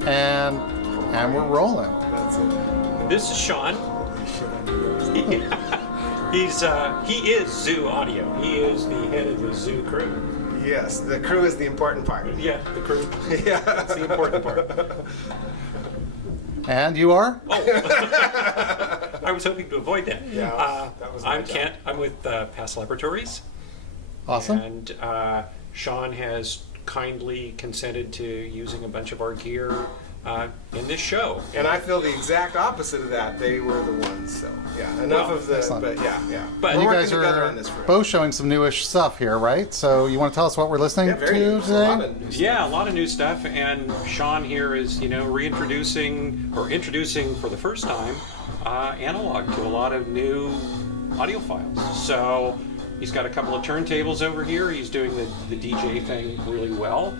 And we're rolling. That's it. This is Sean. He is Zu Audio. He is the head of the Zu crew. Yes, the crew is the important part. Yeah, the crew. Yeah. That's the important part. And you are? Oh, I was hoping to avoid that. Yeah, that was my I'm job. Kent. I'm with CAS Laboratories. Awesome. And Sean has kindly consented to using a bunch of our gear in this show. And I feel the exact opposite of that. They were the ones, so yeah. Enough Well, of the, excellent. but yeah. But we're You working guys together are on this. both showing some newish stuff here, right? So you want to tell us what we're listening Yeah, very to new. A today? lot of new stuff. Yeah, a lot of new stuff, and Sean here is, introducing for the first time analog to a lot of new audiophiles. So he's got a couple of turntables over here. He's doing the DJ thing really well,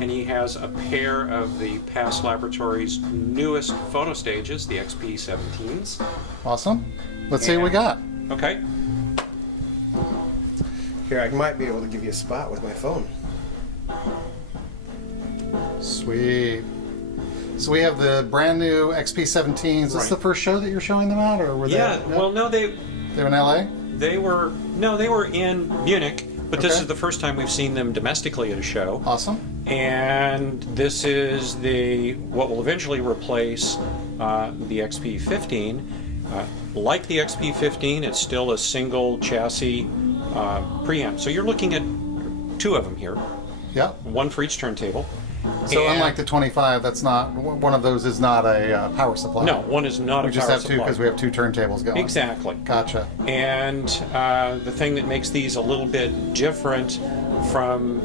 and he has a pair of the CAS Laboratories' newest phono stages, the XP-17s. Awesome. Let's see what we got. Okay. Here, I might be able to give you a spot with my phone. Sweet. So we have the brand new XP-17s. Is this Right. the first show that you're showing them at, or were Yeah. they? Well, no, They're in LA. they were in Munich, but this Okay. is the first time we've seen them domestically at a show. Awesome. And this is what will eventually replace the XP-15. Like the XP-15, it's still a single chassis preamp. So you're looking at two of them here, Yep. one for each turntable. So And- unlike the 25, that's not one of those is not a power supply. no, one is not we a just power have two supply. because we have two turntables going. Exactly. Gotcha. And the thing that makes these a little bit different from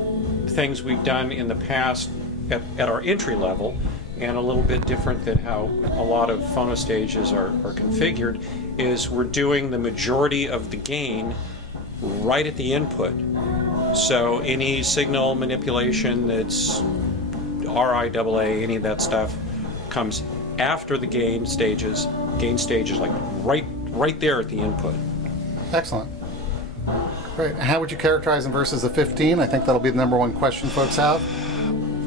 things we've done in the past at our entry level, and a little bit different than how a lot of phono stages are configured, is we're doing the majority of the gain right at the input. So any signal manipulation that's RIAA, any of that stuff, comes after the gain stages like right there at the input. Excellent. Great. How would you characterize them versus the 15? I think that'll be the number one question folks have.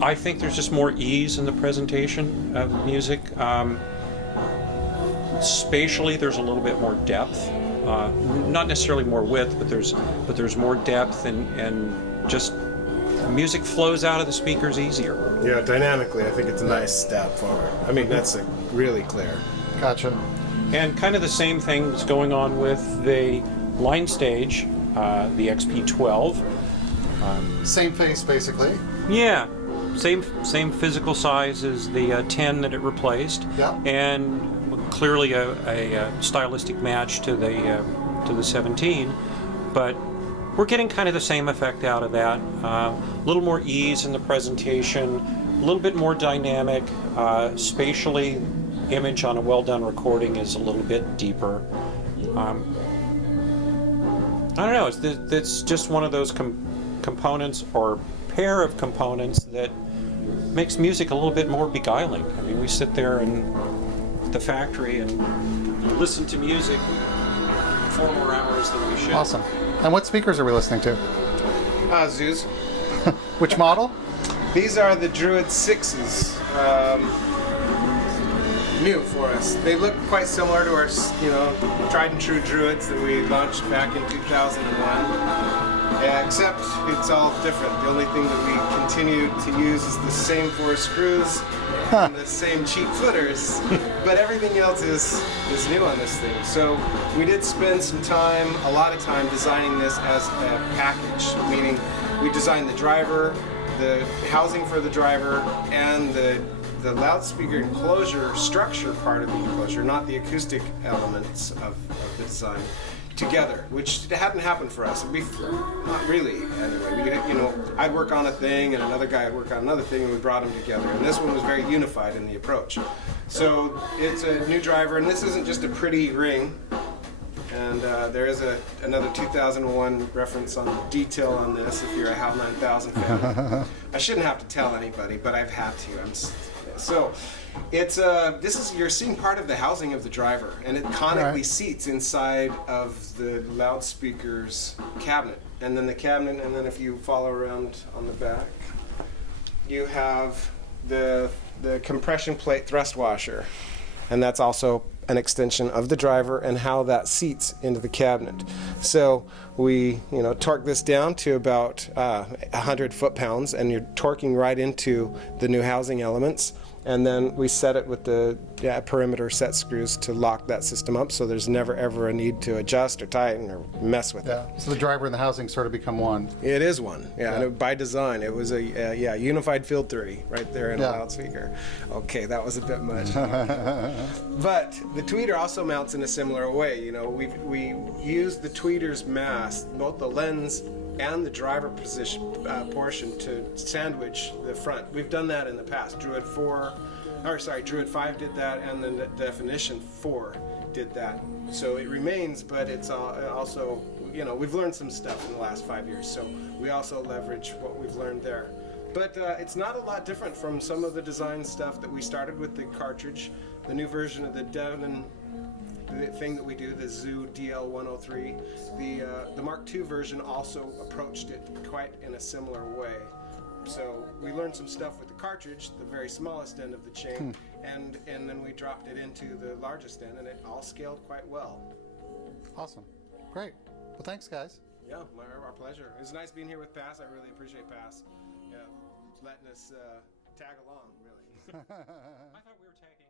I think there's just more ease in the presentation of music. Spatially, there's a little bit more depth. Not necessarily more width, but there's more depth, and just music flows out of the speakers easier. Yeah, dynamically, I think it's a nice step forward. I mean, that's really clear. Gotcha. And kind of the same thing's going on with the line stage, the XP-12. Same face, basically. Yeah, same physical size as the 10 that it replaced. Yeah. And clearly a stylistic match to the 17, but we're getting kind of the same effect out of that. A little more ease in the presentation, a little bit more dynamic. Spatially, image on a well-done recording is a little bit deeper. I don't know. It's just one of those components or pair of components that makes music a little bit more beguiling. I mean, we sit there and the factory and listen to music 4 more hours than we should. Awesome. And what speakers are we listening to? Zeus. Which model? These are the Druid 6s. New for us. They look quite similar to our, tried and true Druids that we launched back in 2001. Except it's all different. The only thing that we continue to use is the same 4 screws and the same cheap footers, but everything else is new on this thing. So we did spend a lot of time designing this as a package, meaning we designed the driver, the housing for the driver, and the loudspeaker enclosure structure part of the enclosure, not the acoustic elements of the design, together, which hadn't happened for us before. Not really, anyway. I'd work on a thing and another guy would work on another thing, and we brought them together. And this one was very unified in the approach. So it's a new driver, and this isn't just a pretty ring. And there is another 2001 reference on the detail on this if you're a HAL 9000 fan. I shouldn't have to tell anybody, but I've had to. So it's you're seeing part of the housing of the driver, and it conically seats inside of the loudspeaker's cabinet. And then the cabinet, and then if you follow around on the back, you have the compression plate thrust washer, and that's also an extension of the driver and how that seats into the cabinet. So we, torque this down to about 100 foot-pounds, and you're torquing right into the new housing elements. And then we set it with the perimeter set screws to lock that system up, so there's never ever a need to adjust or tighten or mess with it. So the driver and the housing sort of become one. It is one, and by design, it was a unified field 3 right there in a loudspeaker. Okay, that was a bit much. But the tweeter also mounts in a similar way. We use the tweeter's mass, both the lens and the driver position portion, to sandwich the front. We've done that in the past. Druid 5 did that, and then the Definition 4 did that. So it remains, but it's also, we've learned some stuff in the last 5 years, so we also leverage what we've learned there. But it's not a lot different from some of the design stuff that we started with the cartridge. The new version of the Devon thing that we do, the Zu DL103, the Mark II version also approached it quite in a similar way. So we learned some stuff with the cartridge, the very smallest end of the chain, and then we dropped it into the largest end, and it all scaled quite well. Awesome. Great. Well, thanks, guys. Yeah, our pleasure. It was nice being here with PAS. I really appreciate PAS letting us tag along, really. I thought we were tagging